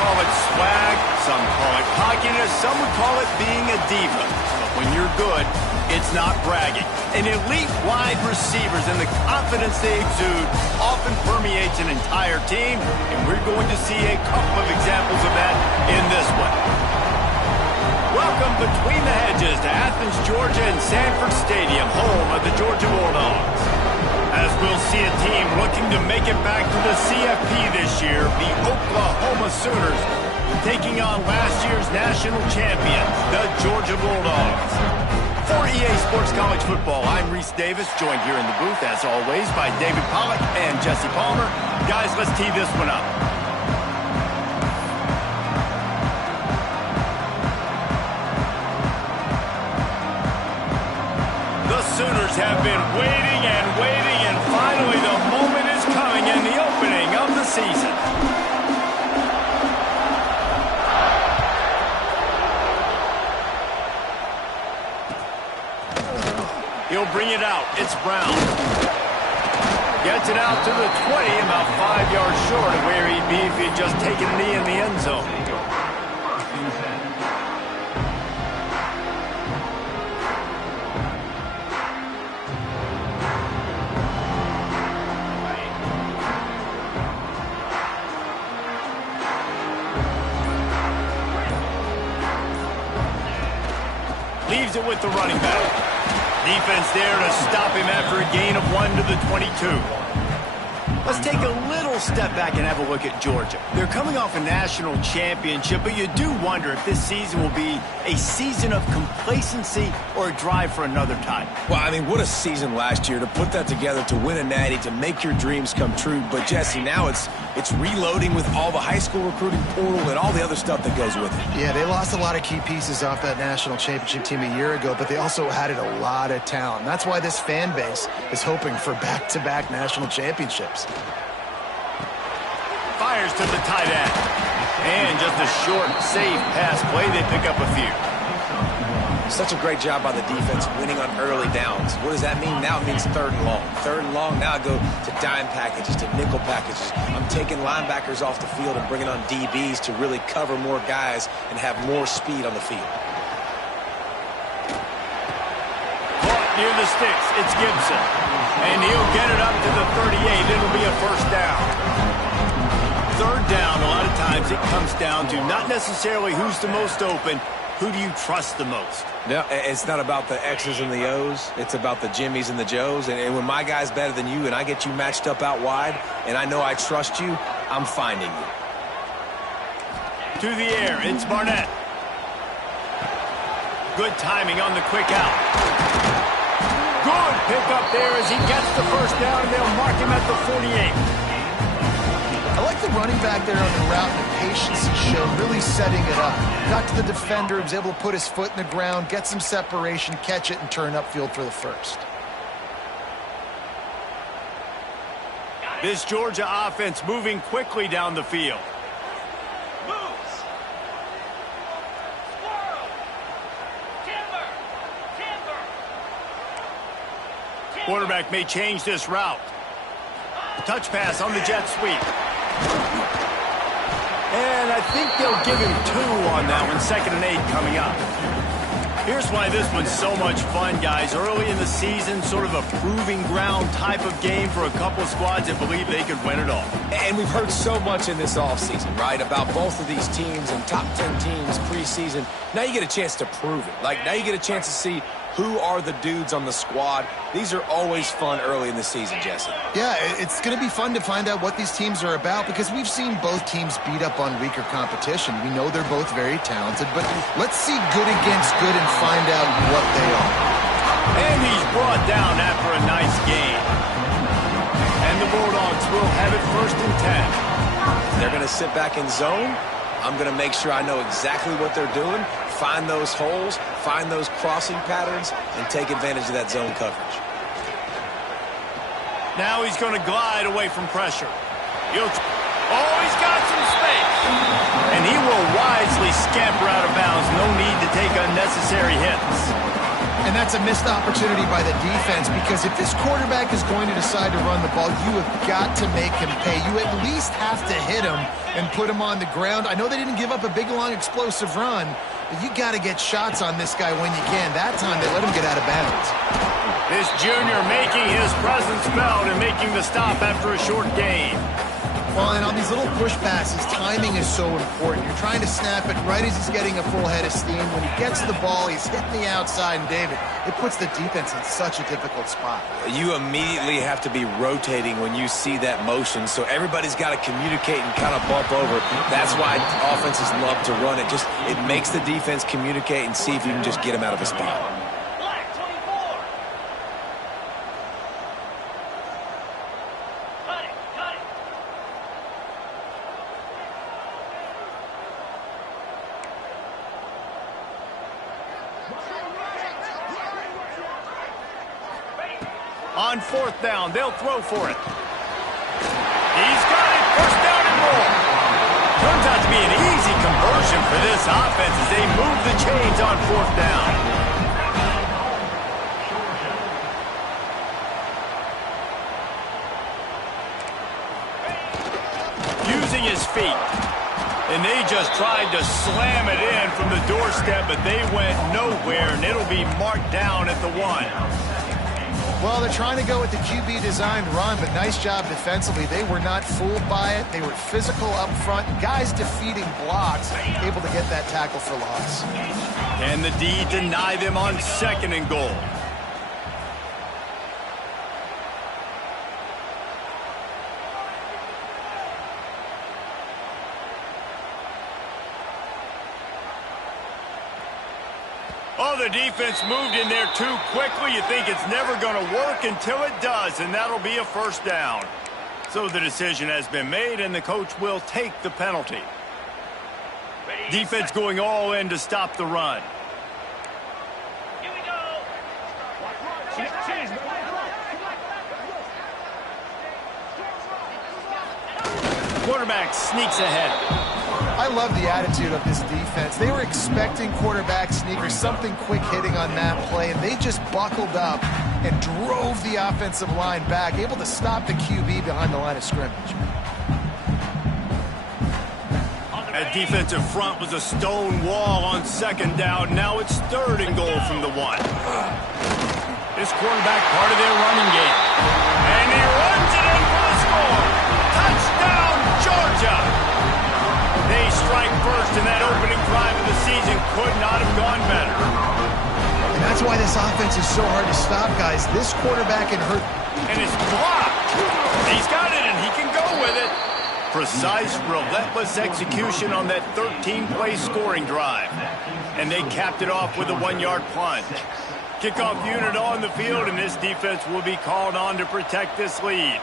call it swag, some call it cockiness, some would call it being a diva. But when you're good, it's not bragging. An elite wide receivers and the confidence they exude often permeates an entire team, and we're going to see a couple of examples of that in this one. Welcome between the hedges to Athens, Georgia and Sanford Stadium, home of the Georgia Bulldogs. As we'll see a team looking to make it back to the CFP this year, the Oklahoma Sooners taking on last year's national champions, the Georgia Bulldogs. For EA Sports College Football, I'm Reese Davis, joined here in the booth, as always, by David Pollack and Jesse Palmer. Guys, let's tee this one up. The Sooners have been waiting and waiting, and finally the moment is coming in the opening of the season. He'll bring it out. It's Brown. Gets it out to the 20, about 5 yards short of where he'd be if he'd just taken a knee in the end zone. Leaves it with the running back. Defense there to stop him after a gain of 1 to the 22. Let's take a little step back and have a look at Georgia. They're coming off a national championship, but you do wonder if this season will be a season of complacency or a drive for another time. Well, I mean, what a season last year to put that together, to win a natty, to make your dreams come true. But, Jesse, now it's reloading with all the high school recruiting portal and all the other stuff that goes with it. Yeah, they lost a lot of key pieces off that national championship team a year ago, but they also added a lot of talent. That's why this fan base is hoping for back-to-back national championships. Fires to the tight end. And just a short, safe pass play. They pick up a few. Such a great job by the defense winning on early downs. What does that mean? Now it means 3rd and long. 3rd and long, now I go to dime packages, to nickel packages. I'm taking linebackers off the field and bringing on DBs to really cover more guys and have more speed on the field. Caught near the sticks. It's Gibson. And he'll get it up to the 38. It'll be a first down. 3rd down, a lot of times it comes down to not necessarily who's the most open, who do you trust the most? No, it's not about the X's and the O's. It's about the Jimmies and the Joes. And when my guy's better than you and I get you matched up out wide and I know I trust you, I'm finding you. To the air, it's Barnett. Good timing on the quick out. Good pick up there as he gets the first down, and they'll mark him at the 48. I like the running back there on the route and the patience he showed, really setting it up. Got to the defender, was able to put his foot in the ground, get some separation, catch it, and turn upfield for the first. This Georgia offense moving quickly down the field. Moves. Squirrel. Timber. Quarterback may change this route. Touch pass on the jet sweep. And I think they'll give him 2 on that one. 2nd and 8 coming up. Here's why this one's so much fun, guys. Early in the season, sort of a proving ground type of game for a couple of squads that believe they could win it all. And we've heard so much in this offseason, right, about both of these teams and top 10 teams preseason. Now you get a chance to prove it. Like, now you get a chance to see who are the dudes on the squad. These are always fun early in the season, Jesse. Yeah, it's going to be fun to find out what these teams are about because we've seen both teams beat up on weaker competition. We know they're both very talented, but let's see good against good and find out what they are. And he's brought down after a nice game. And the Bulldogs will have it 1st and 10. They're going to sit back in zone. I'm going to make sure I know exactly what they're doing, find those holes, find those crossing patterns, and take advantage of that zone coverage. Now he's going to glide away from pressure. He's got some space. And he will wisely scamper out of bounds. No need to take unnecessary hits. And that's a missed opportunity by the defense, because if this quarterback is going to decide to run the ball, you have got to make him pay. You at least have to hit him and put him on the ground. I know they didn't give up a big, long, explosive run, but you got to get shots on this guy when you can. That time, they let him get out of bounds. This junior making his presence felt and making the stop after a short gain. Well, and on these little push passes, timing is so important. You're trying to snap it right as he's getting a full head of steam. When he gets the ball, he's hitting the outside, and David, it puts the defense in such a difficult spot. You immediately have to be rotating when you see that motion, so everybody's got to communicate and kind of bump over. That's why offenses love to run it. It makes the defense communicate and see if you can just get him out of a spot. Black 24. Cut it, cut it. On 4th down, they'll throw for it. He's got it. 1st down and more. Turns out to be an easy conversion for this offense as they move the chains on 4th down. Using his feet. And they just tried to slam it in from the doorstep, but they went nowhere, and it'll be marked down at the 1. Well, they're trying to go with the QB designed run, but nice job defensively. They were not fooled by it. They were physical up front. Guys defeating blocks, able to get that tackle for loss. Can the D deny them on 2nd and goal? Oh, the defense moved in there too quickly. You think it's never going to work until it does, and that'll be a 1st down. So the decision has been made, and the coach will take the penalty. Defense going all in to stop the run. Here we go. Quarterback sneaks ahead. I love the attitude of this defense. They were expecting quarterback sneakers, something quick hitting on that play, and they just buckled up and drove the offensive line back, able to stop the QB behind the line of scrimmage. That defensive front was a stone wall on 2nd down. Now it's 3rd and goal from the 1. This quarterback part of their running game. And he runs it in for the score. Touchdown, Georgia! They strike first, and that opening drive of the season could not have gone better. And that's why this offense is so hard to stop, guys. This quarterback can hurt. And it's blocked. He's got it, and he can go with it. Precise, relentless execution on that 13-play scoring drive. And they capped it off with a 1-yard plunge. Kickoff unit on the field, and this defense will be called on to protect this lead.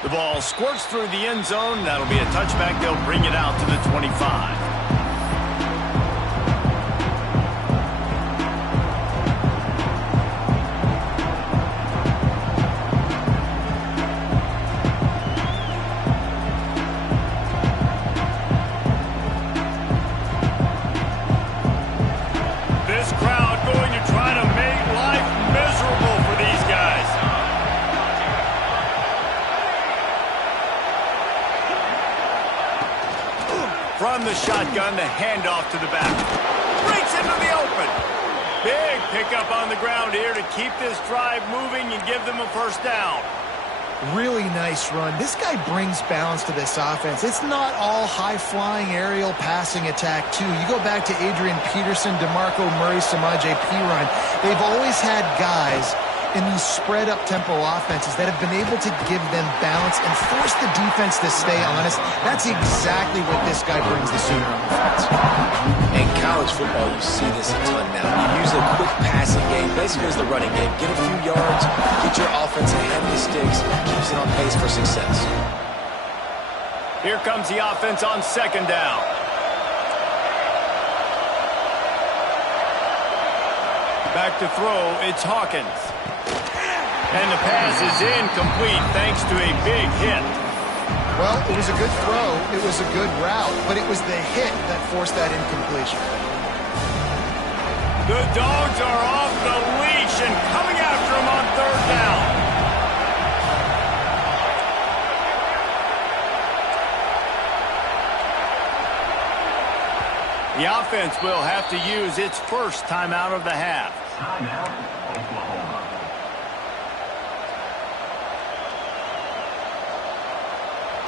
The ball squirts through the end zone. That'll be a touchback. They'll bring it out to the 25. This crowd going to try to make life miserable for these guys. From the shotgun, the handoff to the back. Breaks into the open. Big pickup on the ground here to keep this drive moving and give them a 1st down. Really nice run. This guy brings balance to this offense. It's not all high-flying aerial passing attack, too. You go back to Adrian Peterson, DeMarco Murray, Samaje Perine. They've always had guys in these spread-up tempo offenses that have been able to give them balance and force the defense to stay honest. That's exactly what this guy brings the Sooner offense. In college football, you see this a ton now. You use a quick passing game, basically as the running game. Get a few yards, get your offense ahead of the sticks, keeps it on pace for success. Here comes the offense on 2nd down. Back to throw, it's Hawkins. And the pass is incomplete thanks to a big hit. Well, it was a good throw. It was a good route, but it was the hit that forced that incompletion. The Dogs are off the leash and coming after him on third down. The offense will have to use its first timeout of the half. Timeout, Oklahoma.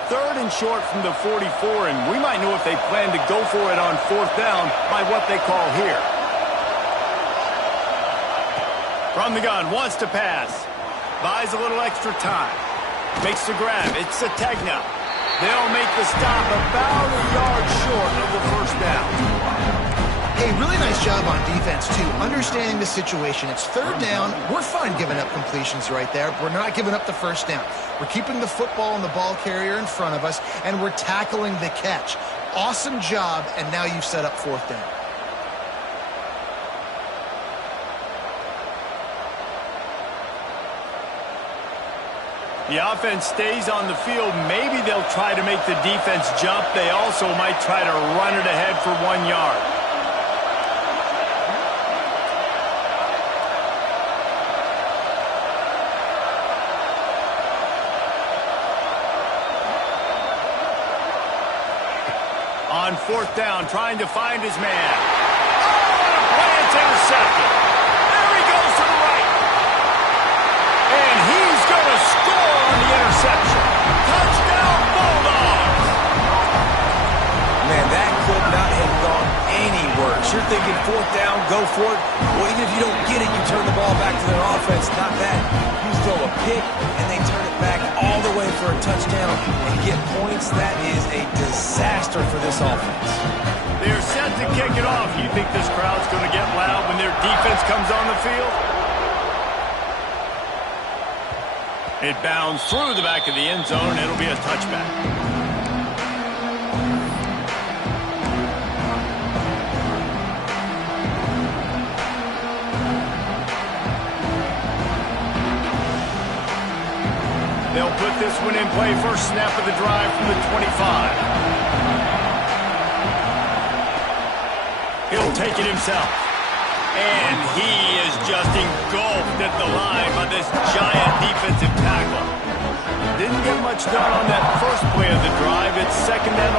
Third and short from the 44, and we might know if they plan to go for it on fourth down by what they call here. From the gun, wants to pass. Buys a little extra time. Makes the grab. It's Sategna. They'll make the stop about a yard short of the first down. Hey, really nice job on defense, too. Understanding the situation. It's third down. We're fine giving up completions right there. We're not giving up the first down. We're keeping the football and the ball carrier in front of us, and we're tackling the catch. Awesome job, and now you've set up fourth down. The offense stays on the field. Maybe they'll try to make the defense jump. They also might try to run it ahead for 1 yard. On fourth down, trying to find his man. Oh, and a play, it's intercepted. There he goes to the right. And he's going to score on the interception. Touchdown, Bulldogs. Man, that could not have gone any worse. You're thinking fourth down, go for it. Well, even if you don't get it, you turn the ball back to their offense. Not that. You throw a pick, and they turn it back all the way for a touchdown and get points. That is a disaster for this offense. They're set to kick it off. You think this crowd's going to get loud when their defense comes on the field? It bounds through the back of the end zone. It'll be a touchback. They'll put this one in play. First snap of the drive from the 25. He'll take it himself. And he is just engulfed at the line by this giant defensive tackle. Didn't get much done on that first play of the drive. It's 2nd and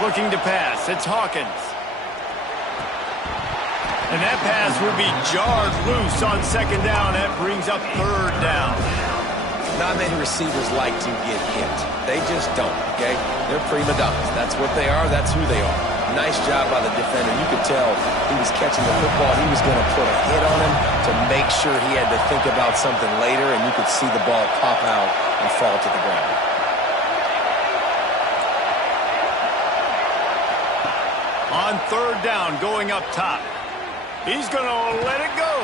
11. Looking to pass. It's Hawkins. And that pass will be jarred loose on 2nd down. That brings up 3rd down. Not many receivers like to get hit. They just don't, okay? They're prima donnas. That's what they are. That's who they are. Nice job by the defender. You could tell he was catching the football. He was going to put a hit on him to make sure he had to think about something later, and you could see the ball pop out and fall to the ground. On 3rd down, going up top. He's going to let it go.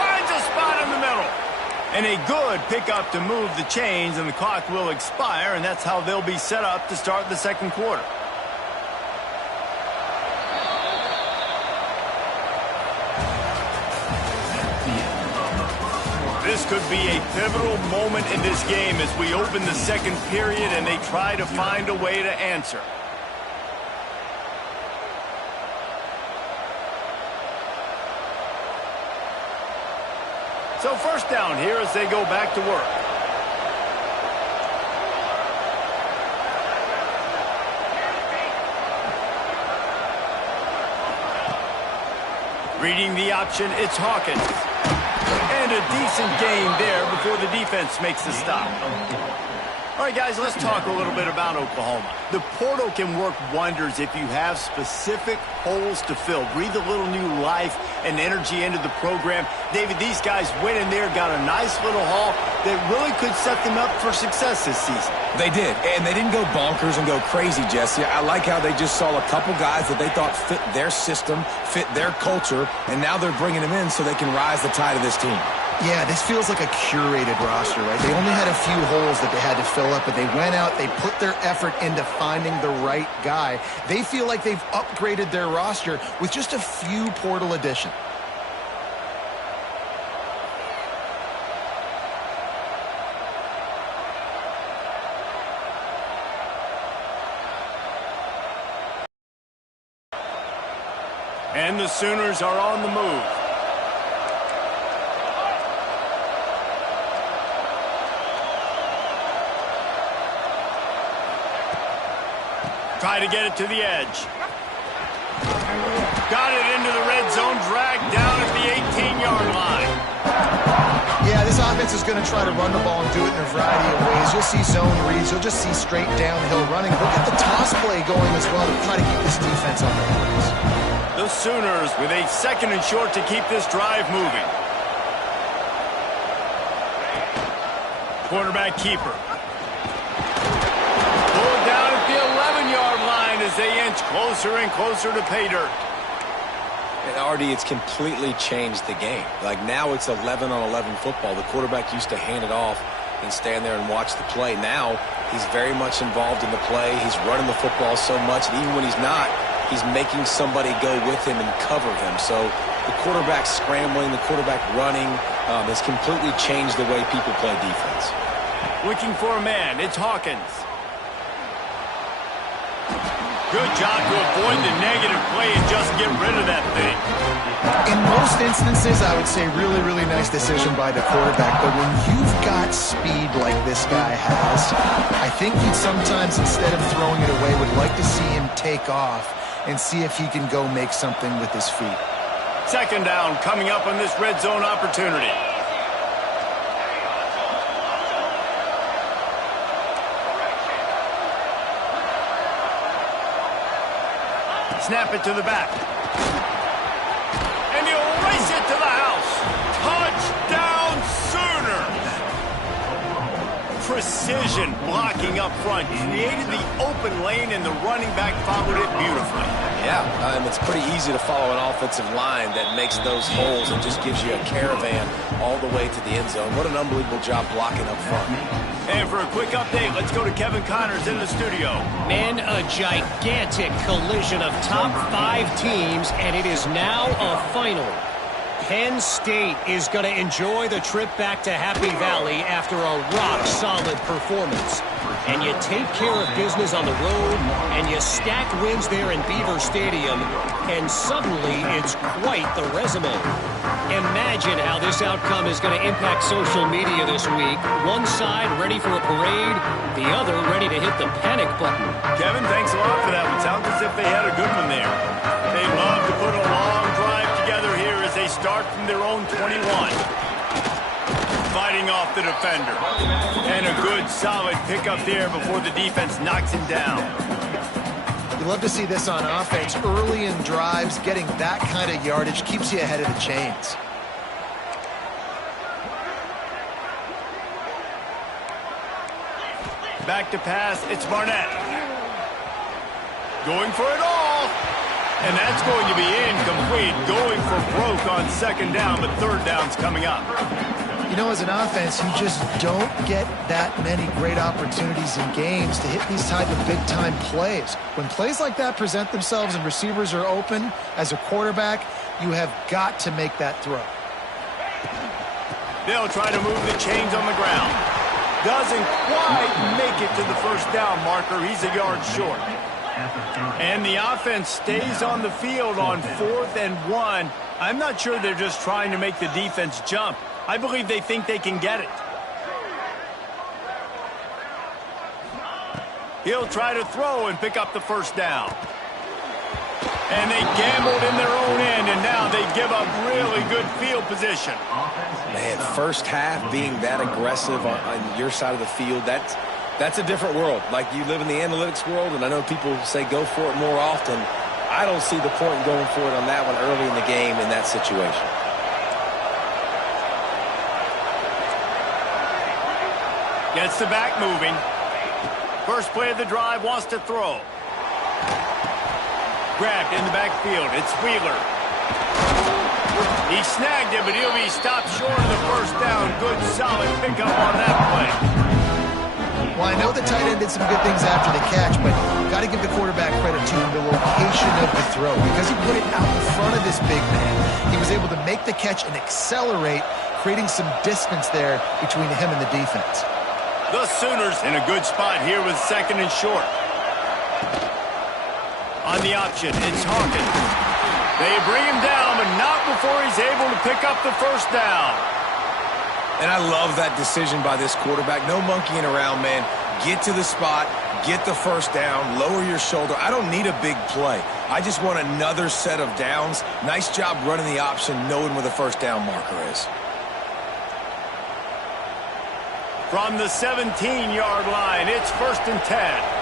Finds a spot in the middle. And a good pickup to move the chains, and the clock will expire, and that's how they'll be set up to start the second quarter. This could be a pivotal moment in this game as we open the second period and they try to find a way to answer. So first down here as they go back to work. Reading the option, it's Hawkins. And a decent gain there before the defense makes the stop. All right, guys, let's talk a little bit about Oklahoma. The portal can work wonders if you have specific holes to fill. Breathe a little new life and energy into the program. David, these guys went in there, got a nice little haul that really could set them up for success this season. They did, and they didn't go bonkers and go crazy, Jesse. I like how they just saw a couple guys that they thought fit their system, fit their culture, and now they're bringing them in so they can rise the tide of this team. Yeah, this feels like a curated roster, right? They only had a few holes that they had to fill fill up, but they went out, they put their effort into finding the right guy. They feel like they've upgraded their roster with just a few portal additions. And the Sooners are on the move. Try to get it to the edge. Got it into the red zone, dragged down at the 18-yard line. Yeah, this offense is going to try to run the ball and do it in a variety of ways. You'll see zone reads. You'll just see straight downhill running. Look at the toss play going as well to try to keep this defense on their heels. The Sooners with a 2nd and short to keep this drive moving. Quarterback keeper. Pulled down at the 11-yard line as they inch closer and closer to pay dirt. And Artie, it's completely changed the game. Like now it's 11-on-11 football. The quarterback used to hand it off and stand there and watch the play. Now he's very much involved in the play. He's running the football so much, and even when he's not, he's making somebody go with him and cover him. So the quarterback scrambling, the quarterback running has completely changed the way people play defense. Looking for a man, it's Hawkins. Good job to avoid the negative play and just get rid of that thing. In most instances, I would say really, really nice decision by the quarterback. But when you've got speed like this guy has, I think he'd sometimes, instead of throwing it away, would like to see him take off and see if he can go make something with his feet. 2nd down coming up on this red zone opportunity. Snap it to the back. And he'll race it to the house. Touchdown Sooners! Precision blocking up front. Created the open lane and the running back followed it beautifully. Yeah, it's pretty easy to follow an offensive line that makes those holes and just gives you a caravan all the way to the end zone. What an unbelievable job blocking up front. And for a quick update, let's go to Kevin Connors in the studio. Men, a gigantic collision of top 5 teams, and it is now a final. Penn State is going to enjoy the trip back to Happy Valley after a rock-solid performance. And you take care of business on the road, and you stack wins there in Beaver Stadium, and suddenly it's quite the resume. Imagine how this outcome is going to impact social media this week. One side ready for a parade, the other ready to hit the panic button. Kevin, thanks a lot for that one. Sounds as if they had a good one there. They love to put a long drive together here as they start from their own 21. Fighting off the defender. And a good, solid pickup there before the defense knocks him down. You love to see this on offense. Early in drives, getting that kind of yardage keeps you ahead of the chains. Back to pass, it's Barnett. Going for it all. And that's going to be incomplete. Going for broke on 2nd down, but 3rd down's coming up. You know, as an offense, you just don't get that many great opportunities in games to hit these type of big-time plays. When plays like that present themselves and receivers are open, as a quarterback, you have got to make that throw. They'll try to move the chains on the ground. Doesn't quite make it to the 1st down marker. He's a yard short. And the offense stays on the field on 4th and 1. I'm not sure they're just trying to make the defense jump. I believe they think they can get it. He'll try to throw and pick up the 1st down. And they gambled in their own end, and now they give up really good field position. Man, 1st half being that aggressive on your side of the field, that's a different world. Like, you live in the analytics world, and I know people say go for it more often. I don't see the point in going for it on that one early in the game in that situation. Gets the back moving. First play of the drive, wants to throw. Grabbed in the backfield. It's Wheeler. He snagged it, but he'll be stopped short of the 1st down. Good, solid pickup on that play. Well, I know the tight end did some good things after the catch, but got to give the quarterback credit to the location of the throw. Because he put it out in front of this big man, he was able to make the catch and accelerate, creating some distance there between him and the defense. The Sooners in a good spot here with second and short. On the option, it's Hawkins. They bring him down, but not before he's able to pick up the first down. And I love that decision by this quarterback. No monkeying around, man. Get to the spot, get the first down, lower your shoulder. I don't need a big play. I just want another set of downs. Nice job running the option, knowing where the first down marker is. From the 17-yard line, it's 1st and 10.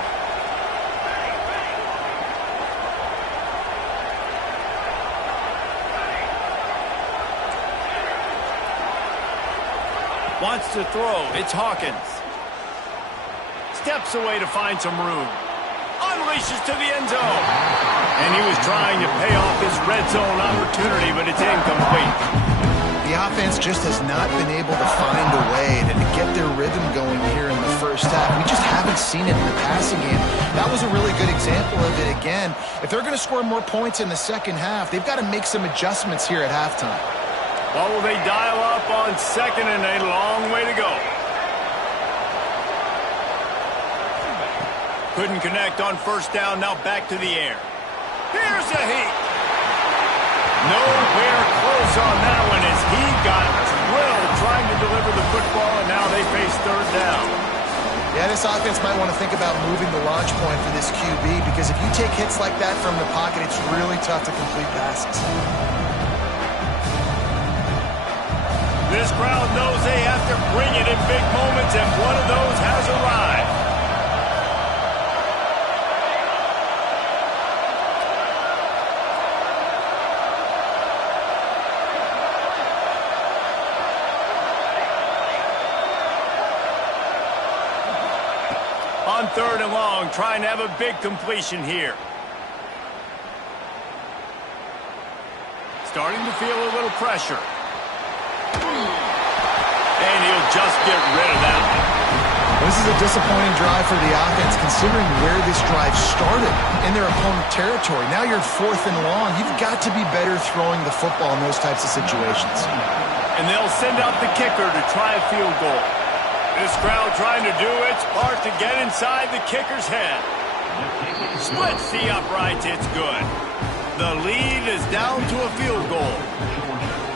Wants to throw. It's Hawkins. Steps away to find some room. Unleashes to the end zone. And he was trying to pay off his red zone opportunity, but it's incomplete. The offense just has not been able to find a way to get their rhythm going here in the first half. We just haven't seen it in the passing game. That was a really good example of it again. If they're going to score more points in the second half, they've got to make some adjustments here at halftime. Well, will they dial up on second and a long way to go? Couldn't connect on first down, now back to the air. Here's a heat. Nowhere close on that one as he got drilled trying to deliver the football, and now they face third down. Yeah, this offense might want to think about moving the launch point for this QB, because if you take hits like that from the pocket, it's really tough to complete passes. This crowd knows they have to bring it in big moments, and one of those has arrived. On 3rd and long, trying to have a big completion here. Starting to feel a little pressure. And he'll just get rid of that one. This is a disappointing drive for the offense, considering where this drive started in their opponent territory. Now you're 4th and long. You've got to be better throwing the football in those types of situations. And they'll send out the kicker to try a field goal. This crowd trying to do its part to get inside the kicker's head. Splits the uprights, it's good. The lead is down to a field goal.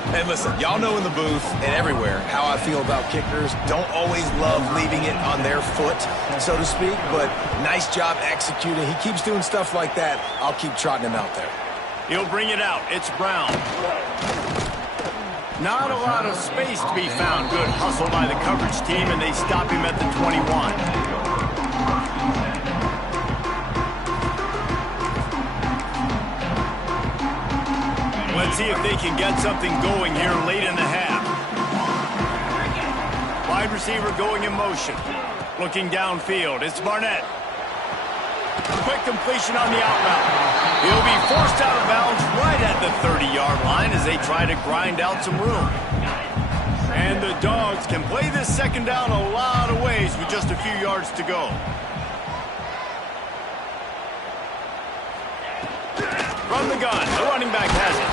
And listen, y'all know in the booth and everywhere how I feel about kickers. Don't always love leaving it on their foot, so to speak, but nice job executing. He keeps doing stuff like that. I'll keep trotting him out there. He'll bring it out. It's Brown. Not a lot of space to be found. Good hustle by the coverage team, and they stop him at the 21. Let's see if they can get something going here late in the half. Wide receiver going in motion. Looking downfield. It's Barnett. Quick completion on the out route. He'll be forced out of bounds right at the 30-yard line as they try to grind out some room. And the Dogs can play this second down a lot of ways with just a few yards to go. From the gun, the running back has it.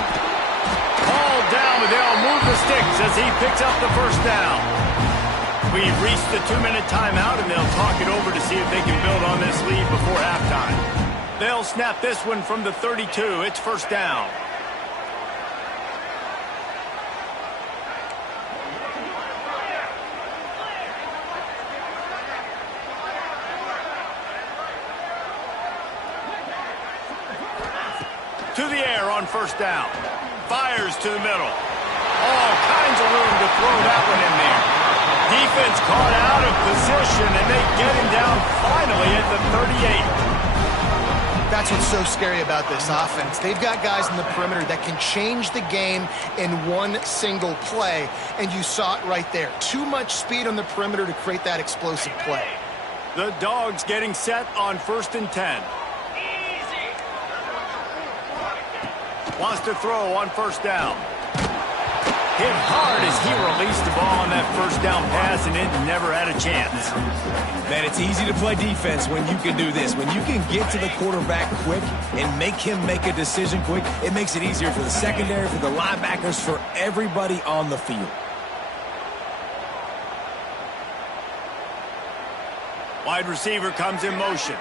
Ball down, but they'll move the sticks as he picks up the first down. We've reached the 2-minute timeout, and they'll talk it over to see if they can build on this lead before halftime. They'll snap this one from the 32. It's first down. To the air on first down. Fires to the middle. All kinds of room to throw that one in there. Defense caught out of position, and they get him down finally at the 38. That's what's so scary about this offense. They've got guys in the perimeter that can change the game in one single play, and you saw it right there. Too much speed on the perimeter to create that explosive play. The Dogs getting set on 1st and 10. Wants to throw on first down. Hit hard as he released the ball on that first down pass, passing it and never had a chance. Man, it's easy to play defense when you can do this. When you can get to the quarterback quick and make him make a decision quick, it makes it easier for the secondary, for the linebackers, for everybody on the field. Wide receiver comes in motion.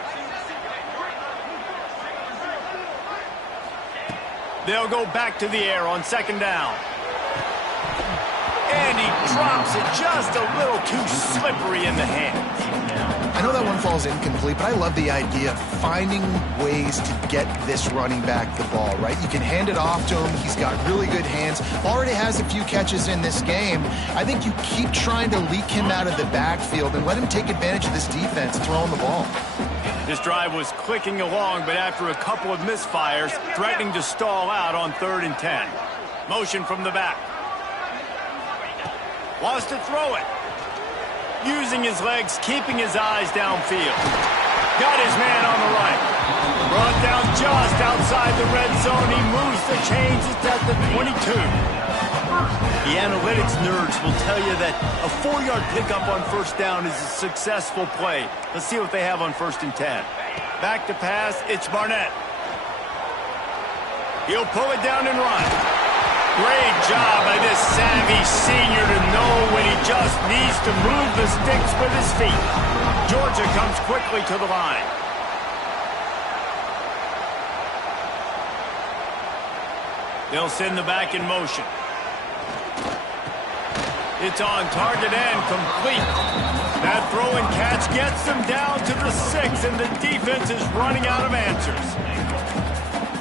They'll go back to the air on second down. And he drops it just a little too slippery in the hands. I know that one falls incomplete, but I love the idea of finding ways to get this running back the ball, right? You can hand it off to him. He's got really good hands. Already has a few catches in this game. I think you keep trying to leak him out of the backfield and let him take advantage of this defense throwing the ball. This drive was clicking along, but after a couple of misfires, threatening to stall out on 3rd and 10. Motion from the back. Wants to throw it. Using his legs, keeping his eyes downfield. Got his man on the right. Brought down just outside the red zone. He moves the chains. It's at the 22. The analytics nerds will tell you that a 4-yard pickup on first down is a successful play. Let's see what they have on 1st and 10. Back to pass. It's Barnett. He'll pull it down and run. Great job by this savvy senior to know when he just needs to move the sticks with his feet. Georgia comes quickly to the line. They'll send the back in motion. It's on target and complete. That throw and catch gets them down to the 6, and the defense is running out of answers.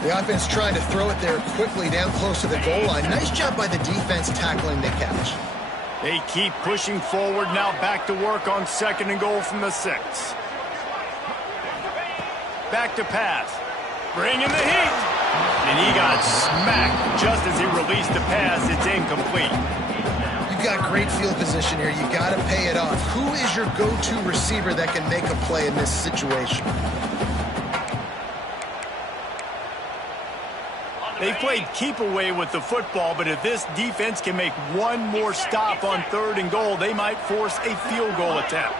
The offense trying to throw it there quickly down close to the goal line. Nice job by the defense tackling the catch. They keep pushing forward, now back to work on 2nd and goal from the 6. Back to pass. Bringing the heat. And he got smacked just as he released the pass. It's incomplete. You've got great field position here. You got to pay it off. Who is your go-to receiver that can make a play in this situation? They played keep away with the football, but if this defense can make one more stop on 3rd and goal, they might force a field goal attempt.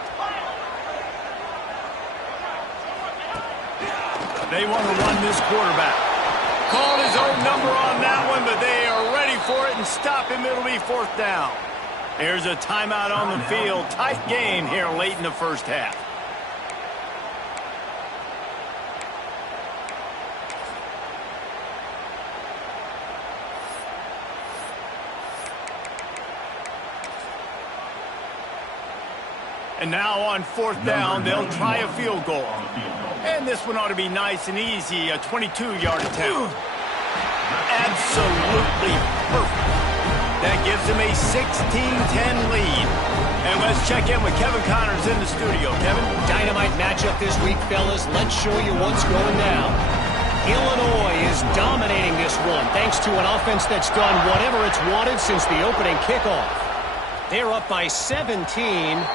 They want to run this quarterback. Called his own number on that one, but they are ready for it and stop him. It'll be 4th down. Here's a timeout on the field. Tight game here late in the first half. And now on 4th down, they'll try a field goal. And this one ought to be nice and easy, a 22-yard attempt. Absolutely perfect. That gives them a 16-10 lead. And let's check in with Kevin Connors in the studio. Kevin? Dynamite matchup this week, fellas. Let's show you what's going down. Illinois is dominating this one thanks to an offense that's done whatever it's wanted since the opening kickoff. They're up by 17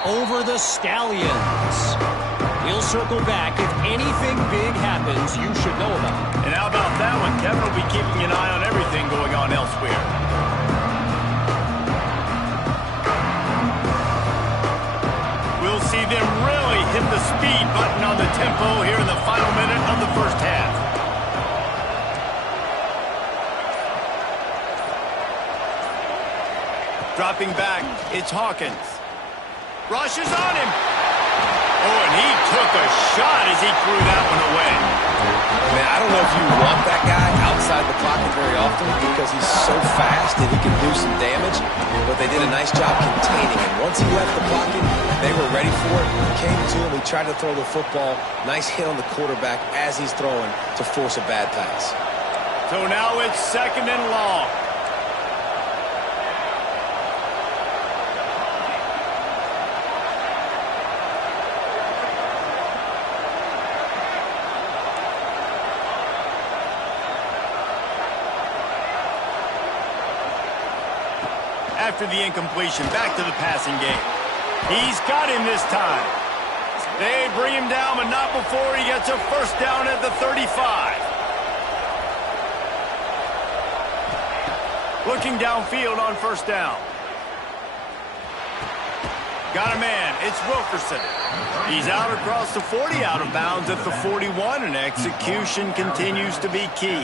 over the Stallions. We'll circle back. If anything big happens, you should know about it. And how about that one? Kevin will be keeping an eye on everything going on elsewhere. We'll see them really hit the speed button on the tempo here in the final minute of the first half. Dropping back, it's Hawkins. Rushes on him. Oh, and he took a shot as he threw that one away. Man, I don't know if you want that guy outside the pocket very often because he's so fast and he can do some damage, but they did a nice job containing him. Once he left the pocket, they were ready for it. He came to him, he tried to throw the football. Nice hit on the quarterback as he's throwing to force a bad pass. So now it's 2nd and long. After the incompletion, back to the passing game. He's got him this time. They bring him down, but not before he gets a 1st down at the 35. Looking downfield on 1st down. Got a man. It's Wilkerson. He's out across the 40, out of bounds at the 41, and execution continues to be key.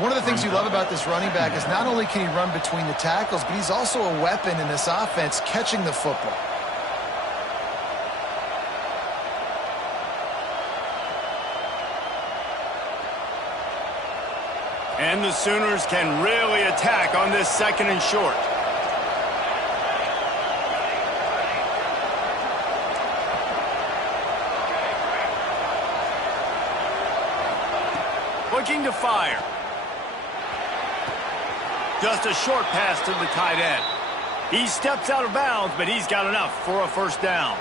One of the things you love about this running back is not only can he run between the tackles, but he's also a weapon in this offense catching the football. And the Sooners can really attack on this 2nd and short. Looking to fire. Just a short pass to the tight end. He steps out of bounds, but he's got enough for a first down.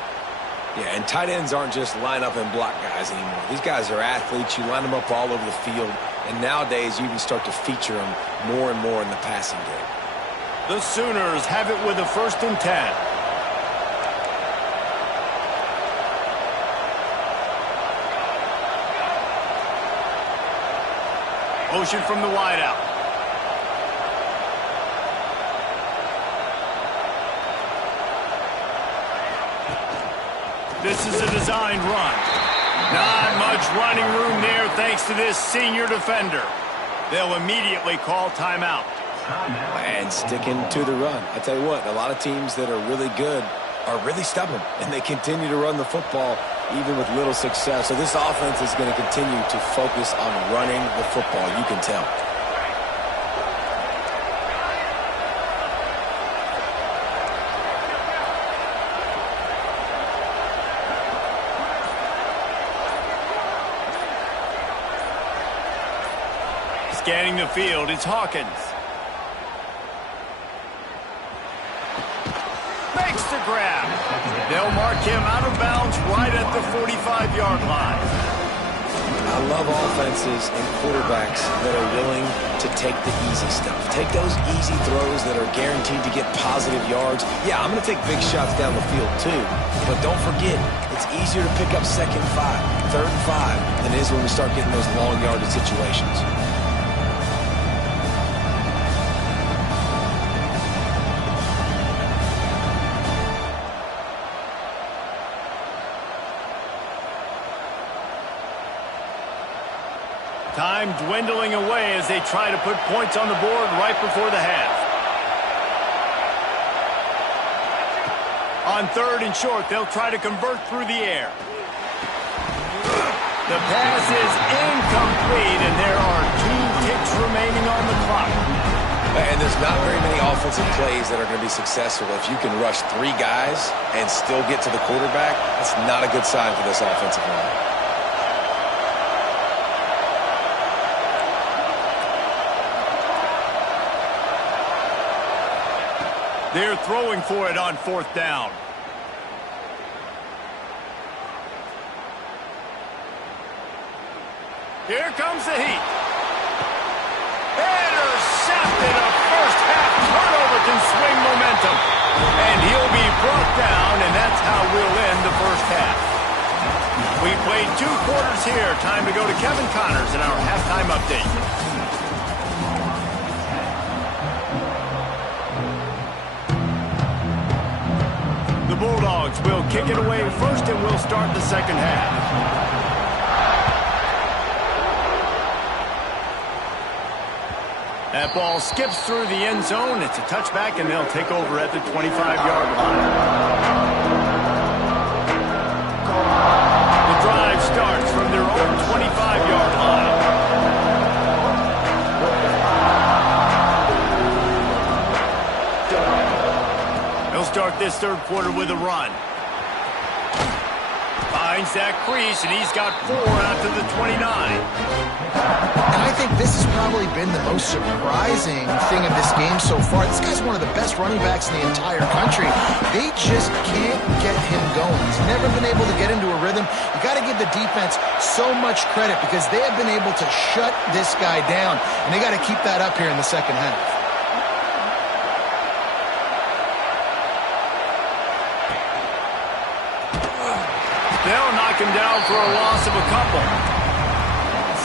Yeah, and tight ends aren't just line up and block guys anymore. These guys are athletes. You line them up all over the field. And nowadays, you even start to feature them more and more in the passing game. The Sooners have it with a 1st and 10. Motion from the wideout. This is a designed run. Not much running room there thanks to this senior defender. They'll immediately call timeout. And sticking to the run. I tell you what, a lot of teams that are really good are really stubborn, and they continue to run the football even with little success. So this offense is going to continue to focus on running the football. You can tell. Scanning the field, it's Hawkins. Makes the grab. They'll mark him out of bounds right at the 45-yard line. I love offenses and quarterbacks that are willing to take the easy stuff. Take those easy throws that are guaranteed to get positive yards. Yeah, I'm going to take big shots down the field too, but don't forget, it's easier to pick up 2nd and 5, 3rd and 5 than it is when we start getting those long yardage situations. Time dwindling away as they try to put points on the board right before the half. On 3rd and short, they'll try to convert through the air. The pass is incomplete, and there are 2 ticks remaining on the clock. And there's not very many offensive plays that are going to be successful. If you can rush 3 guys and still get to the quarterback, that's not a good sign for this offensive line. They're throwing for it on 4th down. Here comes the heat. Intercepted. A first-half turnover can swing momentum. And he'll be brought down, and that's how we'll end the first half. We played 2 quarters here. Time to go to Kevin Connors in our halftime update. The Bulldogs will kick it away first, and we'll start the 2nd half. That ball skips through the end zone. It's a touchback, and they'll take over at the 25-yard line. The drive starts from their own 25-yard line. Start this 3rd quarter with a run. Finds that crease, and he's got 4 out to the 29. And I think this has probably been the most surprising thing of this game so far. This guy's one of the best running backs in the entire country. They just can't get him going. He's never been able to get into a rhythm. You got to give the defense so much credit because they have been able to shut this guy down, and they got to keep that up here in the 2nd half. They'll knock him down for a loss of a couple.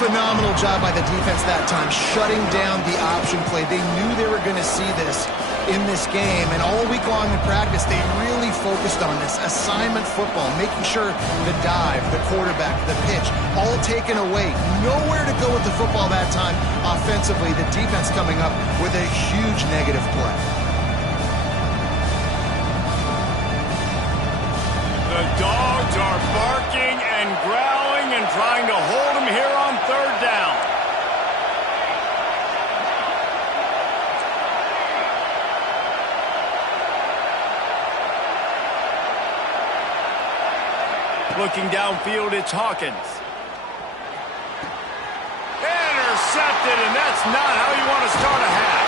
Phenomenal job by the defense that time, shutting down the option play. They knew they were going to see this in this game. And all week long in practice, they really focused on this assignment football, making sure the dive, the quarterback, the pitch, all taken away. Nowhere to go with the football that time offensively. The defense coming up with a huge negative play. The Dogs are barking and growling and trying to hold him here on third down. Looking downfield, it's Hawkins. Intercepted, and that's not how you want to start a half.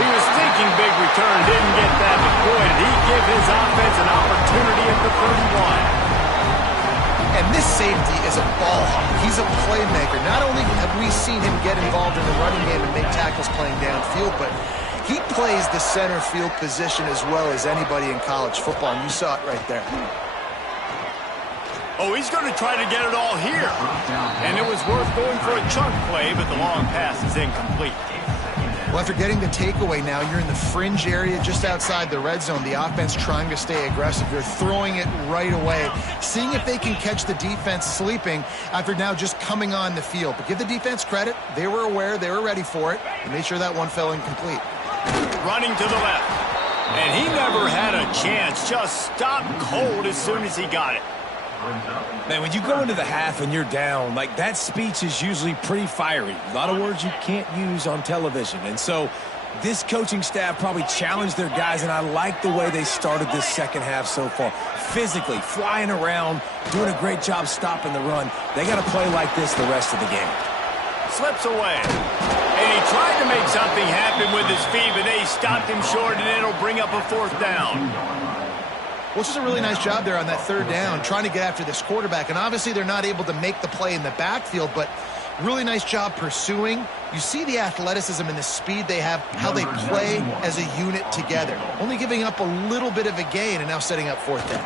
He was thinking big return, didn't get that, but boy, did he give his offense an opportunity at the 31. And this safety is a ball hawk. He's a playmaker. Not only have we seen him get involved in the running game and make tackles playing downfield, but he plays the center field position as well as anybody in college football, and you saw it right there. Oh, he's going to try to get it all here. And it was worth going for a chunk play, but the long pass is incomplete. Well, after getting the takeaway now, you're in the fringe area just outside the red zone. The offense trying to stay aggressive. You're throwing it right away, seeing if they can catch the defense sleeping after now just coming on the field. But give the defense credit. They were aware. They were ready for it. They made sure that one fell incomplete. Running to the left. And he never had a chance. Just stopped cold as soon as he got it. Man, when you go into the half and you're down, like that speech is usually pretty fiery. A lot of words you can't use on television. And so this coaching staff probably challenged their guys, and I like the way they started this second half so far. Physically, flying around, doing a great job stopping the run. They got to play like this the rest of the game. Slips away. And he tried to make something happen with his feet, but they stopped him short, and it'll bring up a fourth down. Well, it's just a really nice job there on that third down, trying to get after this quarterback. And obviously they're not able to make the play in the backfield, but really nice job pursuing. You see the athleticism and the speed they have, how they play as a unit together. Only giving up a little bit of a gain and now setting up fourth down.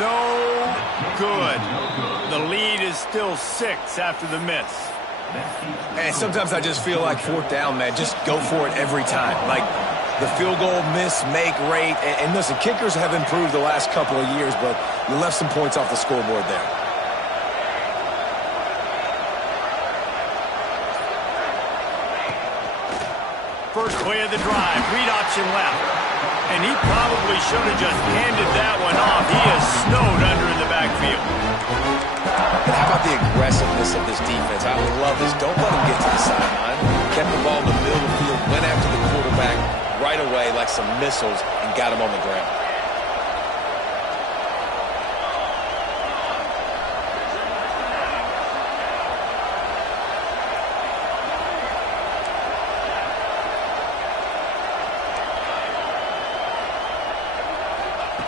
No good. The lead is still 6 after the miss. And sometimes I just feel like fourth down, man, just go for it every time. Like, the field goal miss, make rate, and listen, kickers have improved the last couple of years, but you left some points off the scoreboard there. First play of the drive, read option left. And he probably should have just handed that one off. He is snowed under in the backfield. But how about the aggressiveness of this defense? I love this. Don't let them get to the sideline. Kept the ball in the middle of the field, went after the quarterback right away like some missiles and got him on the ground.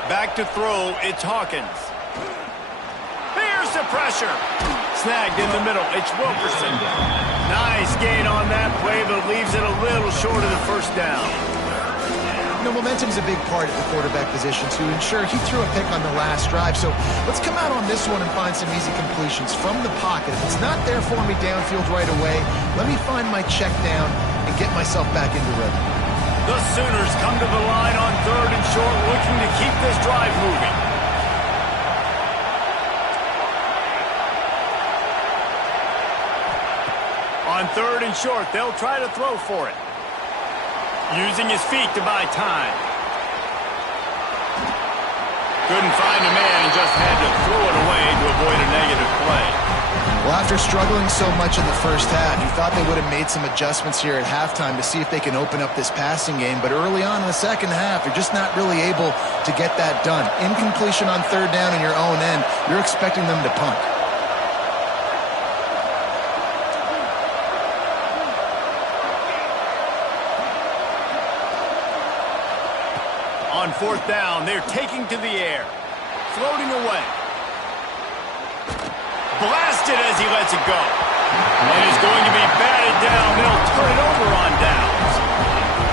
Back to throw, it's Hawkins. Here's the pressure. Snagged in the middle, it's Wilkerson. Nice gain on that play, but leaves it a little short of the first down. You know, momentum's a big part at the quarterback position, too. And sure, he threw a pick on the last drive, so let's come out on this one and find some easy completions from the pocket. If it's not there for me downfield right away, let me find my check down and get myself back into rhythm. The Sooners come to the line on third and short, looking to keep this drive moving. On third and short, they'll try to throw for it. Using his feet to buy time. Couldn't find a man and just had to throw it away to avoid a negative play. Well, after struggling so much in the first half, you thought they would have made some adjustments here at halftime to see if they can open up this passing game. But early on in the second half, you're just not really able to get that done. Incompletion on third down in your own end, you're expecting them to punt. On fourth down, they're taking to the air. Floating away. Blasted as he lets it go. And is going to be batted down. They'll turn it over on downs.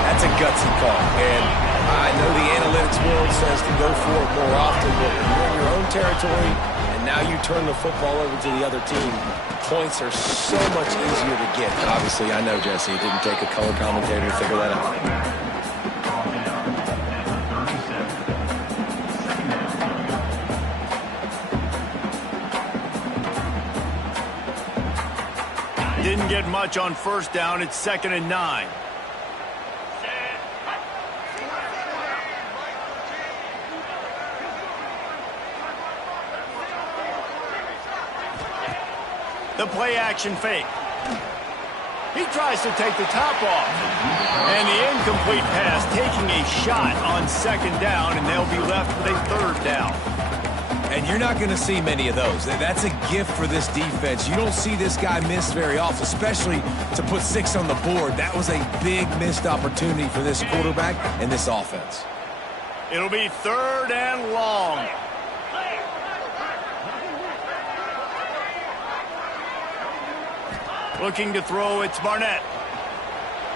That's a gutsy call. And I know the analytics world says to go for it more often, but when you're in your own territory and now you turn the football over to the other team, points are so much easier to get. Obviously, I know, Jesse, it didn't take a color commentator to figure that out. Didn't get much on first down. It's 2nd and 9. The play action fake. He tries to take the top off. And the incomplete pass taking a shot on 2nd down, and they'll be left with a 3rd down. And you're not going to see many of those. That's a gift for this defense. You don't see this guy miss very often, especially to put 6 on the board. That was a big missed opportunity for this quarterback and this offense. It'll be 3rd and long. Looking to throw, it's Barnett.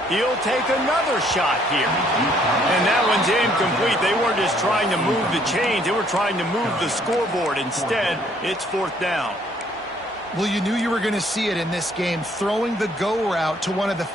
He'll take another shot here. And that one's incomplete. They weren't just trying to move the chains. They were trying to move the scoreboard. Instead, it's 4th down. Well, you knew you were going to see it in this game. Throwing the go route to one of the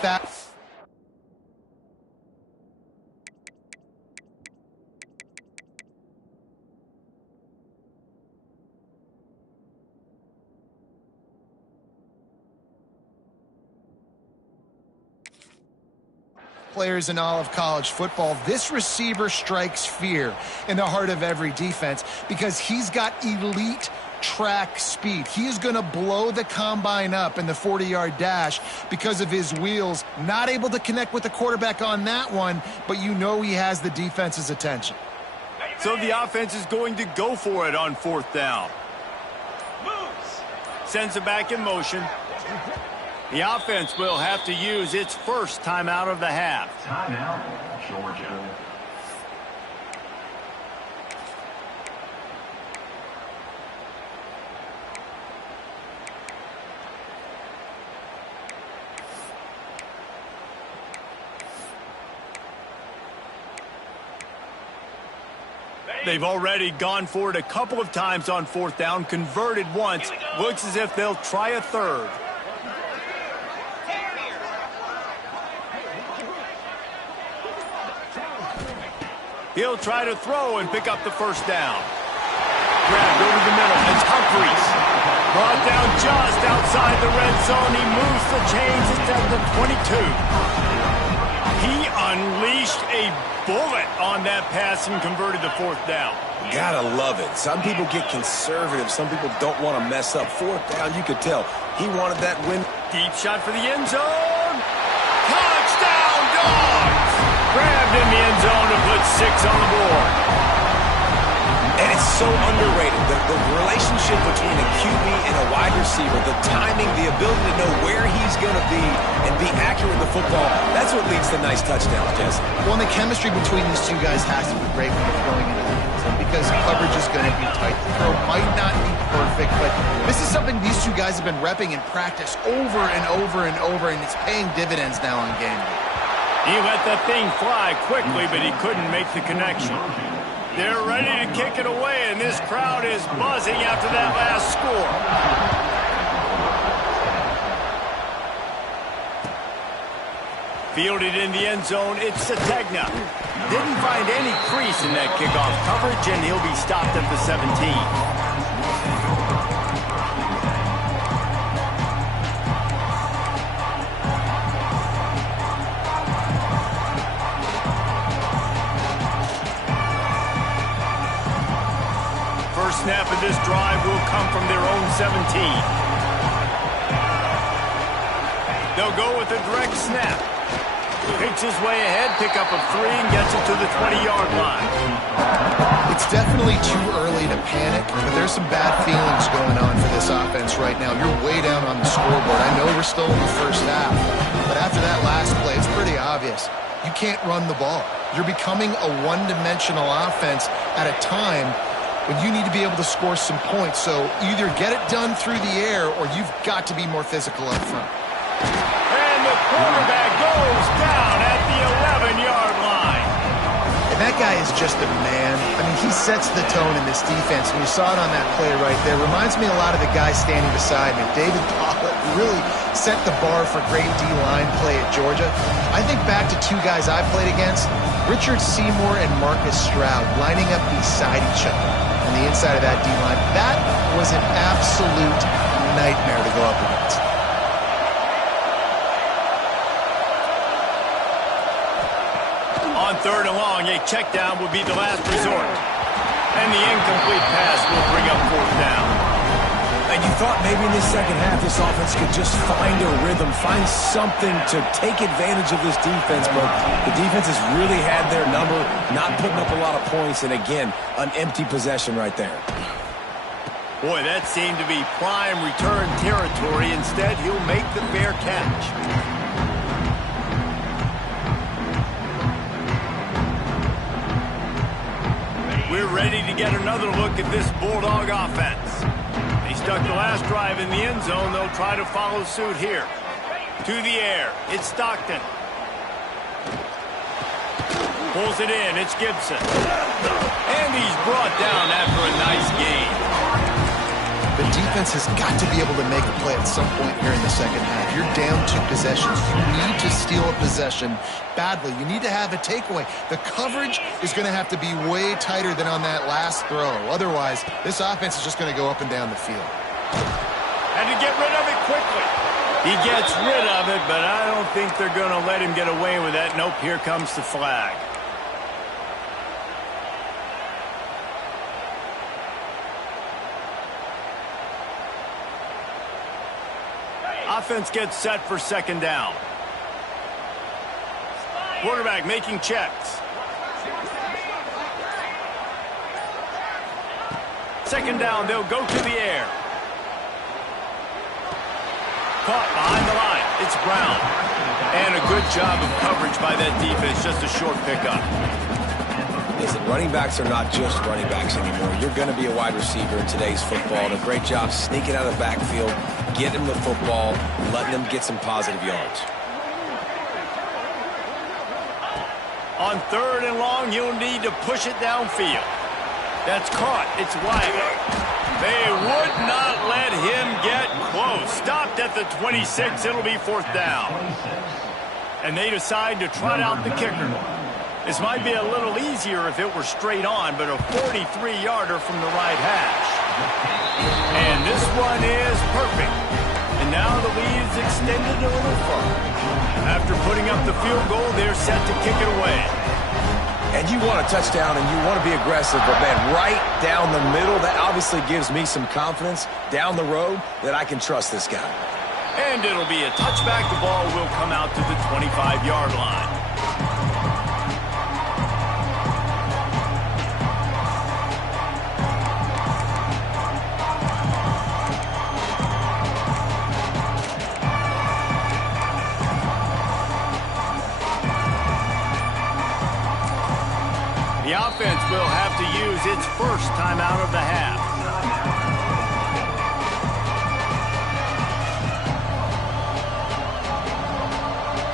players in all of college football. This receiver strikes fear in the heart of every defense because he's got elite track speed. He is going to blow the combine up in the 40-yard dash because of his wheels. Not able to connect with the quarterback on that one, but you know he has the defense's attention. So the offense is going to go for it on 4th down. Sends it back in motion. The offense will have to use its first timeout of the half. Timeout, Georgia. They've already gone for it a couple of times on 4th down, converted once. Looks as if they'll try a 3rd. He'll try to throw and pick up the 1st down. Grabbed over the middle. It's Humphries. Brought down just outside the red zone. He moves the chains. It's at the 22. He unleashed a bullet on that pass and converted the 4th down. Gotta love it. Some people get conservative. Some people don't want to mess up. 4th down, you could tell. He wanted that win. Deep shot for the end zone. Touchdown, Dogs! Grabbed in the end zone to put 6 on the board. And it's so underrated. The relationship between a QB and a wide receiver, the timing, the ability to know where he's going to be and be accurate with the football, that's what leads to nice touchdowns, Jesse. Well, and the chemistry between these two guys has to be great when they're throwing into the end zone because coverage is going to be tight. The throw might not be perfect, but this is something these two guys have been repping in practice over and over and over, and it's paying dividends now on game day. He let that thing fly quickly, but he couldn't make the connection. They're ready to kick it away, and this crowd is buzzing after that last score. Fielded in the end zone, it's Sategna. Didn't find any crease in that kickoff coverage, and he'll be stopped at the 17. Snap of this drive will come from their own 17. They'll go with a direct snap. Picks his way ahead, pick up a 3, and gets it to the 20-yard line. It's definitely too early to panic, but there's some bad feelings going on for this offense right now. You're way down on the scoreboard. I know we're still in the first half, but after that last play, it's pretty obvious. You can't run the ball. You're becoming a one-dimensional offense at a time when you need to be able to score some points. So either get it done through the air or you've got to be more physical up front. And the quarterback goes down at the 11-yard line. And that That guy is just a man. I mean, he sets the tone in this defense, and you saw it on that play right there. Reminds me a lot of the guy standing beside me. David Pollack really set the bar for great D-line play at Georgia. I think back to two guys I played against, Richard Seymour and Marcus Stroud, lining up beside each other on the inside of that D-line. That was an absolute nightmare to go up against. On 3rd and long, a check down would be the last resort. And the incomplete pass will bring up 4th down. And you thought maybe in this second half this offense could just find a rhythm, find something to take advantage of this defense, but the defense has really had their number, not putting up a lot of points, and again, an empty possession right there. Boy, that seemed to be prime return territory. Instead, he'll make the fair catch. We're ready to get another look at this Bulldog offense. They stuck the last drive in the end zone. They'll try to follow suit here. To the air. It's Stockton. Pulls it in. It's Gibson. And he's brought down after a nice gain. The defense has got to be able to make a play at some point here in the second half. You're down 2 possessions. You need to steal a possession badly. You need to have a takeaway. The coverage is going to have to be way tighter than on that last throw. Otherwise, this offense is just going to go up and down the field. And to get rid of it quickly. He gets rid of it, but I don't think they're going to let him get away with that. Nope, here comes the flag. Offense gets set for 2nd down. Quarterback making checks. 2nd down, they'll go to the air. Caught behind the line. It's Brown. And a good job of coverage by that defense. Just a short pickup. Listen, running backs are not just running backs anymore. You're going to be a wide receiver in today's football. And a great job sneaking out of the backfield, getting the football, letting them get some positive yards. On 3rd and long, you'll need to push it downfield. That's caught. It's Wiley. They would not let him get close. Stopped at the 26. It'll be 4th down. And they decide to trot out the kicker. This might be a little easier if it were straight on, but a 43-yarder from the right hash. And this one is perfect. And now the lead is extended a little further. After putting up the field goal, they're set to kick it away. And you want a touchdown and you want to be aggressive, but man, right down the middle, that obviously gives me some confidence down the road that I can trust this guy. And it'll be a touchback. The ball will come out to the 25-yard line. The offense will have to use its first timeout of the half.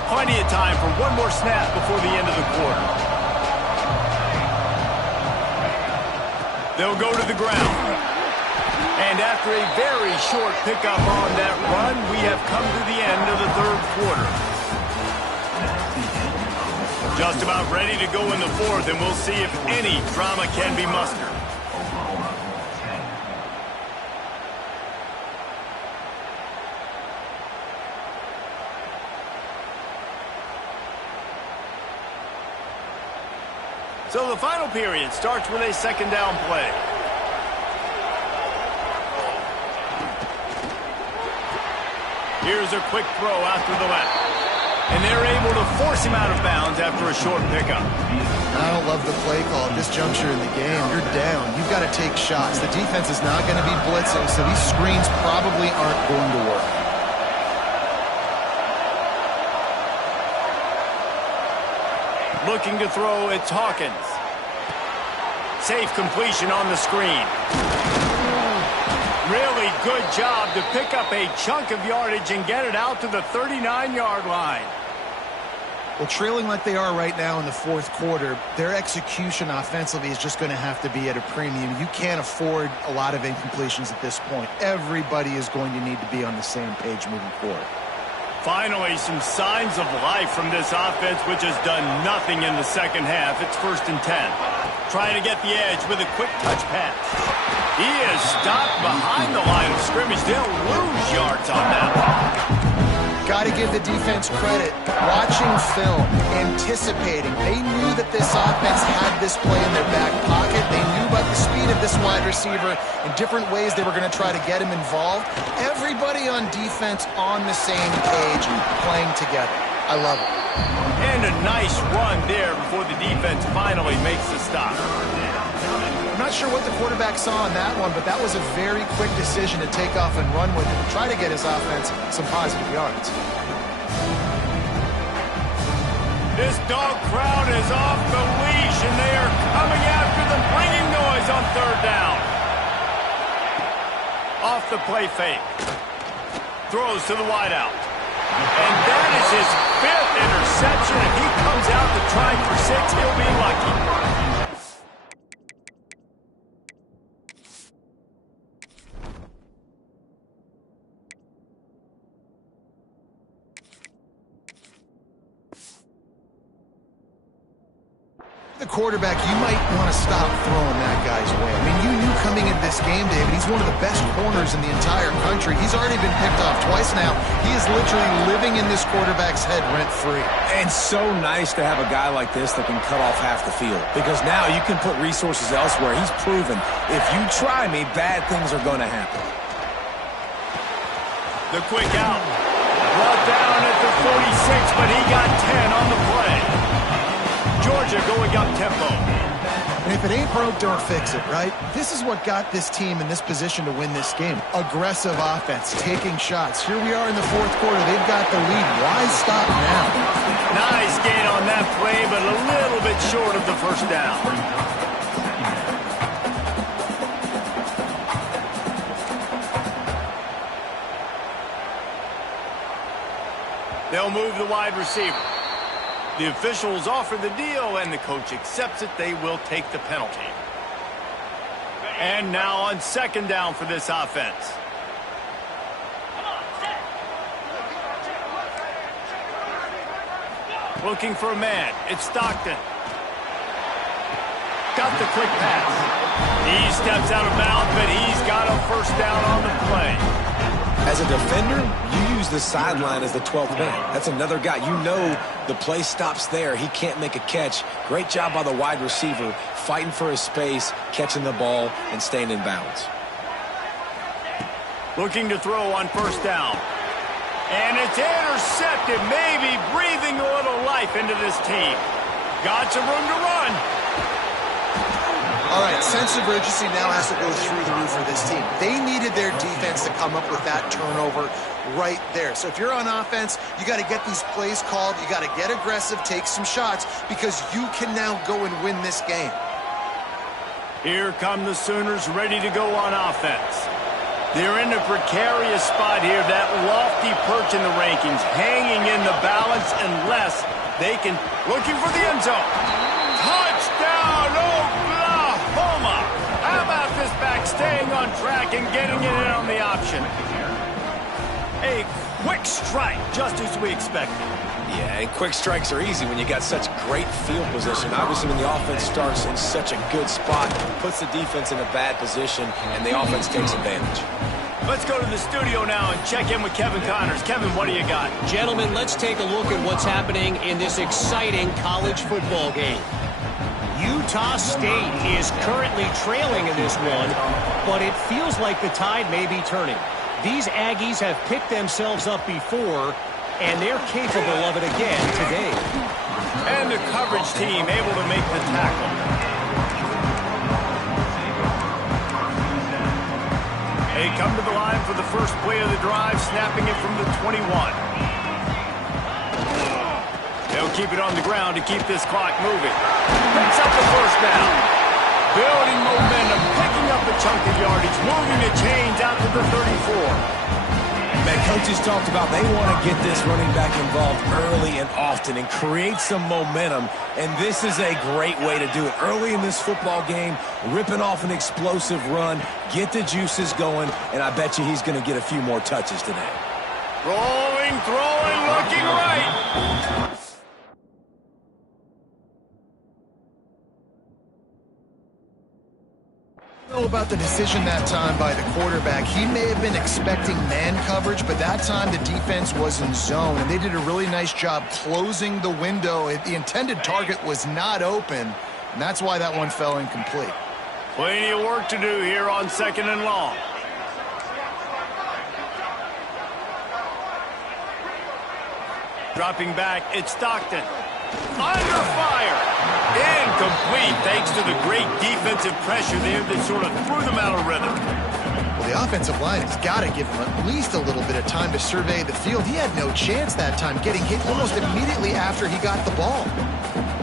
Plenty of time for one more snap before the end of the quarter. They'll go to the ground. And after a very short pickup on that run, we have come to the end of the 3rd quarter. Just about ready to go in the 4th, and we'll see if any drama can be mustered. So the final period starts with a 2nd down play. Here's a quick throw out to the left. And they're able to force him out of bounds after a short pickup. I don't love the play call at this juncture in the game. You're down. You've got to take shots. The defense is not going to be blitzing, so these screens probably aren't going to work. Looking to throw, it's Hawkins. Safe completion on the screen. Really good job to pick up a chunk of yardage and get it out to the 39-yard line. Well, trailing like they are right now in the fourth quarter, their execution offensively is just going to have to be at a premium. You can't afford a lot of incompletions at this point. Everybody is going to need to be on the same page moving forward. Finally, some signs of life from this offense, which has done nothing in the second half. It's 1st and 10. Trying to get the edge with a quick touch pass. He is stopped behind the line of scrimmage. They'll lose yards on that one. Got to give the defense credit. Watching film, anticipating. They knew that this offense had this play in their back pocket. They knew about the speed of this wide receiver and different ways they were going to try to get him involved. Everybody on defense on the same page, playing together. I love it. And a nice run there before the defense finally makes the stop. I'm not sure what the quarterback saw on that one, but that was a very quick decision to take off and run with it and try to get his offense some positive yards. This dog crowd is off the leash, and they are coming after them, bringing noise on 3rd down. Off the play fake. Throws to the wideout. And that is his 5th interception. If he comes out to try for 6, he'll be lucky. The quarterback, you might want to stop throwing that guy's way. I mean, you knew coming into this game, David, he's one of the best corners in the entire country. He's already been picked off twice now. He is literally living in this quarterback's head rent-free. And so nice to have a guy like this that can cut off half the field. Because now you can put resources elsewhere. He's proven, if you try me, bad things are going to happen. The quick out. Brought down at the 46, but he got 10 on the play. Georgia going up tempo. And if it ain't broke, don't fix it, right? This is what got this team in this position to win this game. Aggressive offense, taking shots. Here we are in the fourth quarter. They've got the lead. Why stop now? Nice gain on that play, but a little bit short of the 1st down. They'll move the wide receiver. The officials offer the deal, and the coach accepts it. They will take the penalty. And now on 2nd down for this offense. Looking for a man. It's Stockton. Got the quick pass. He steps out of bounds, but he's got a 1st down on the play. As a defender, you use the sideline as the 12th man. That's another guy. You know the play stops there. He can't make a catch. Great job by the wide receiver, fighting for his space, catching the ball, and staying in bounds. Looking to throw on 1st down. And it's intercepted, maybe breathing a little life into this team. Got some room to run. All right, sense of urgency now has to go through the roof for this team. They needed their defense to come up with that turnover right there. So if you're on offense, you got to get these plays called. You got to get aggressive, take some shots, because you can now go and win this game. Here come the Sooners ready to go on offense. They're in a precarious spot here, that lofty perch in the rankings, hanging in the balance unless they can, looking for the end zone. Touchdown, Oklahoma! How about this back staying on track and getting it in on the option? A quick strike, just as we expected. Yeah, and quick strikes are easy when you got such great field position. Obviously, when the offense starts in such a good spot, puts the defense in a bad position, and the offense takes advantage. Let's go to the studio now and check in with Kevin Connors. Kevin, what do you got? Gentlemen, let's take a look at what's happening in this exciting college football game. Utah State is currently trailing in this one, but it feels like the tide may be turning. These Aggies have picked themselves up before, and they're capable of it again today. And the coverage team able to make the tackle. They come to the line for the first play of the drive, snapping it from the 21. They'll keep it on the ground to keep this clock moving. Picks up the 1st down. Building momentum, picking up a chunk of yardage, moving the chains out to the 34. man, coaches talked about they want to get this running back involved early and often and create some momentum, and this is a great way to do it. Early in this football game, ripping off an explosive run, get the juices going, and I bet you he's going to get a few more touches today. Rolling, throwing, looking right. Know about the decision that time by the quarterback. He may have been expecting man coverage, but that time the defense was in zone, and they did a really nice job closing the window. The intended target was not open, and that's why that one fell incomplete. Plenty of work to do here on 2nd and long. Dropping back, it's Stockton. Under fire. Incomplete, thanks to the great defensive pressure there that sort of threw them out of rhythm. Well, the offensive line has got to give him at least a little bit of time to survey the field. He had no chance that time, getting hit almost immediately after he got the ball.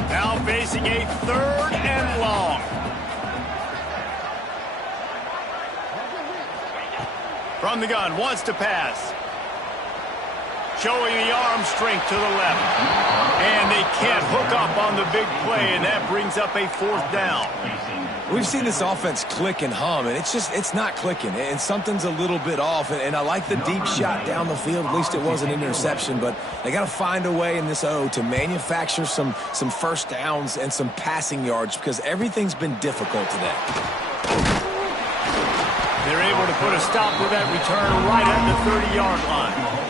Now facing a 3rd and long. From the gun, wants to pass. Showing the arm strength to the left. And they can't hook up on the big play, and that brings up a 4th down. We've seen this offense click and hum, and it's not clicking, and something's a little bit off, and I like the deep shot down the field. At least it was an interception, but they got to find a way in this O to manufacture some first downs and some passing yards because everything's been difficult today. They're able to put a stop to that return right at the 30-yard line.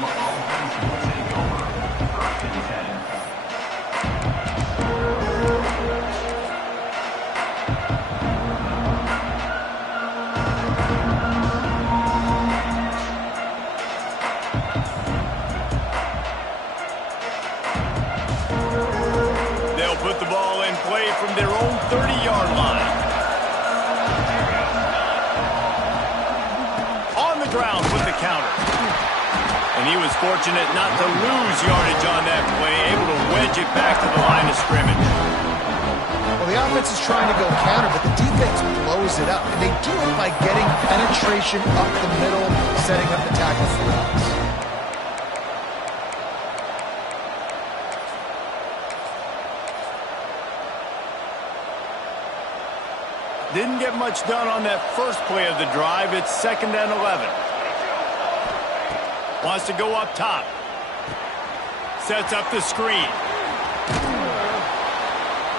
They'll put the ball in play from their own 30-yard line. On the ground with the counter. And he was fortunate not to lose yardage on that play, able to wedge it back to the line of scrimmage. Well, the offense is trying to go counter, but the defense blows it up. And they do it by getting penetration up the middle, setting up the tackle for loss. Didn't get much done on that first play of the drive. It's 2nd and 11. Wants to go up top. Sets up the screen.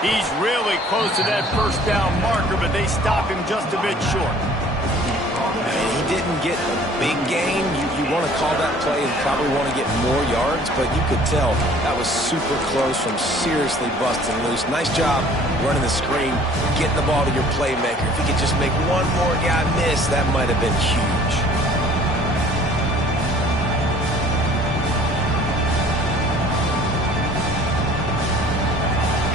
He's really close to that first down marker, but they stop him just a bit short. He didn't get a big gain. You want to call that play and probably want to get more yards, but you could tell that was super close from seriously busting loose. Nice job running the screen, getting the ball to your playmaker. If he could just make one more guy miss, that might have been huge.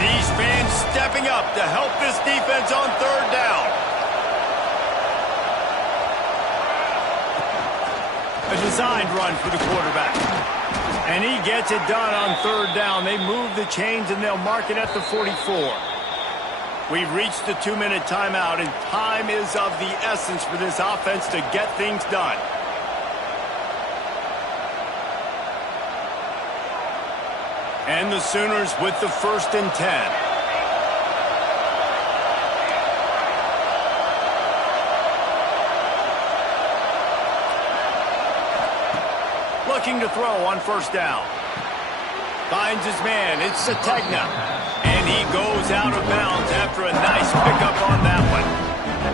These fans stepping up to help this defense on 3rd down. A designed run for the quarterback. And he gets it done on 3rd down. They move the chains and they'll mark it at the 44. We've reached the 2-minute timeout, and time is of the essence for this offense to get things done. And the Sooners with the 1st and 10. Looking to throw on 1st down. Finds his man. It's Sategna. And he goes out of bounds after a nice pickup on that one.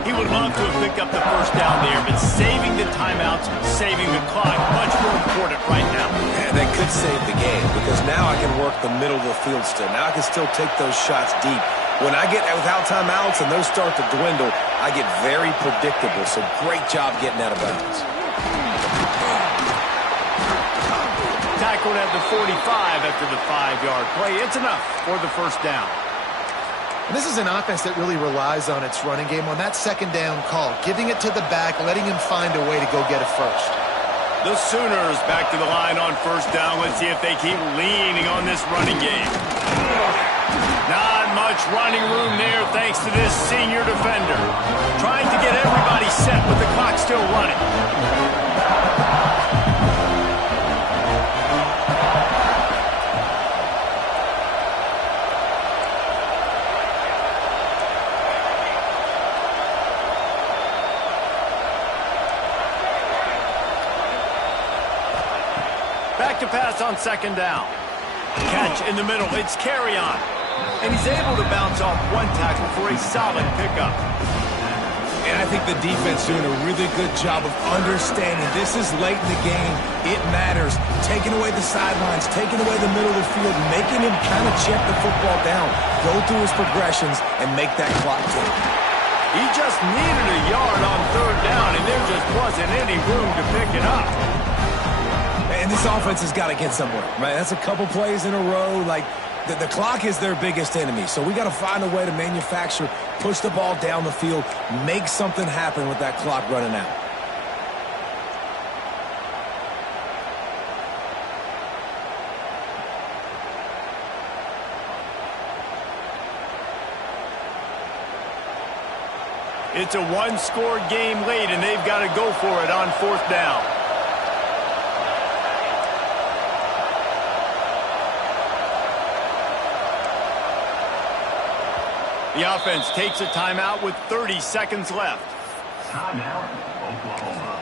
He would love to have picked up the 1st down there, but saving the timeouts, saving the clock, much more important right now. And that could save the game because now I can work the middle of the field still. Now I can still take those shots deep. When I get without timeouts and those start to dwindle, I get very predictable. So great job getting out of bounds. Tackled at the 45 after the 5-yard play. It's enough for the 1st down. And this is an offense that really relies on its running game on that 2nd down call, giving it to the back, letting him find a way to go get a first. The Sooners back to the line on 1st down. Let's see if they keep leaning on this running game. Not much running room there thanks to this senior defender. Trying to get everybody set with the clock still running. back to pass on second down. Catch in the middle. It's Carrion. And he's able to bounce off one tackle for a solid pickup. And I think the defense doing a really good job of understanding this is late in the game. It matters. Taking away the sidelines, taking away the middle of the field, making him kind of check the football down, go through his progressions, and make that clock tick. He just needed a yard on third down, and there just wasn't any room to pick it up. And this offense has got to get somewhere, right? That's a couple plays in a row. Like, the clock is their biggest enemy, so we got to find a way to manufacture, push the ball down the field, make something happen with that clock running out. It's a one-score game late, and they've got to go for it on fourth down. The offense takes a timeout with 30 seconds left. Timeout, Oklahoma.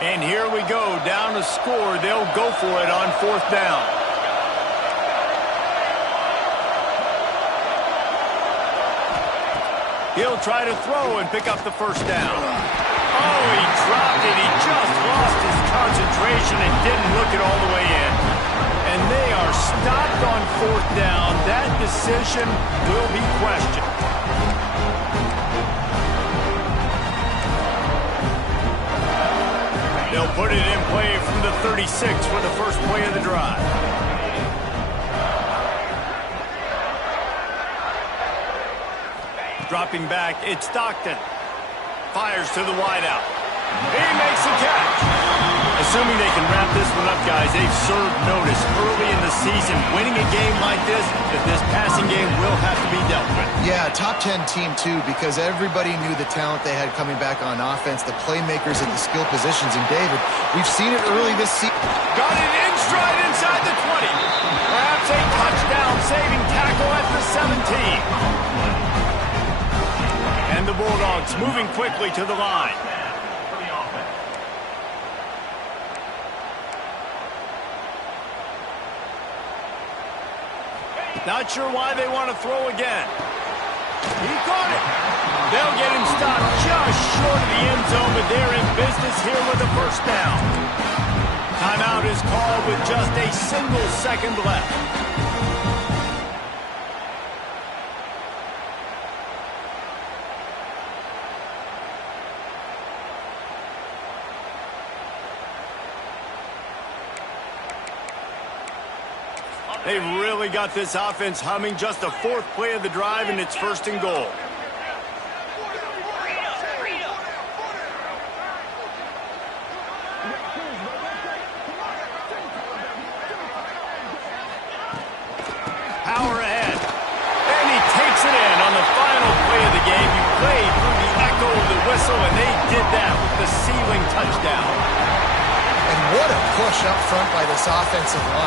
And here we go, down to score. They'll go for it on fourth down. He'll try to throw and pick up the first down. Oh, he dropped it. He just lost his concentration and didn't look it all the way in. And they are stopped on fourth down. That decision will be questioned. They'll put it in play from the 36 for the first play of the drive. Dropping back, it's Stockton. Fires to the wideout. He makes the catch. Assuming they can wrap this one up, guys, they've served notice early in the season. Winning a game like this, that this passing game will have to be dealt with. Yeah, top 10 team, too, because everybody knew the talent they had coming back on offense, the playmakers at the skill positions. And, David, we've seen it early this season. Got it in stride inside the 20. Perhaps a touchdown-saving tackle at the 17. And the Bulldogs moving quickly to the line. Not sure why they want to throw again. He caught it. They'll get him stopped just short of the end zone, but they're in business here with a first down. Timeout is called with just a single second left. They've really got this offense humming. Just a fourth play of the drive, and it's first and goal. Power ahead. And he takes it in on the final play of the game. You played through the echo of the whistle, and they did that with the ceiling touchdown. And what a push up front by this offensive line.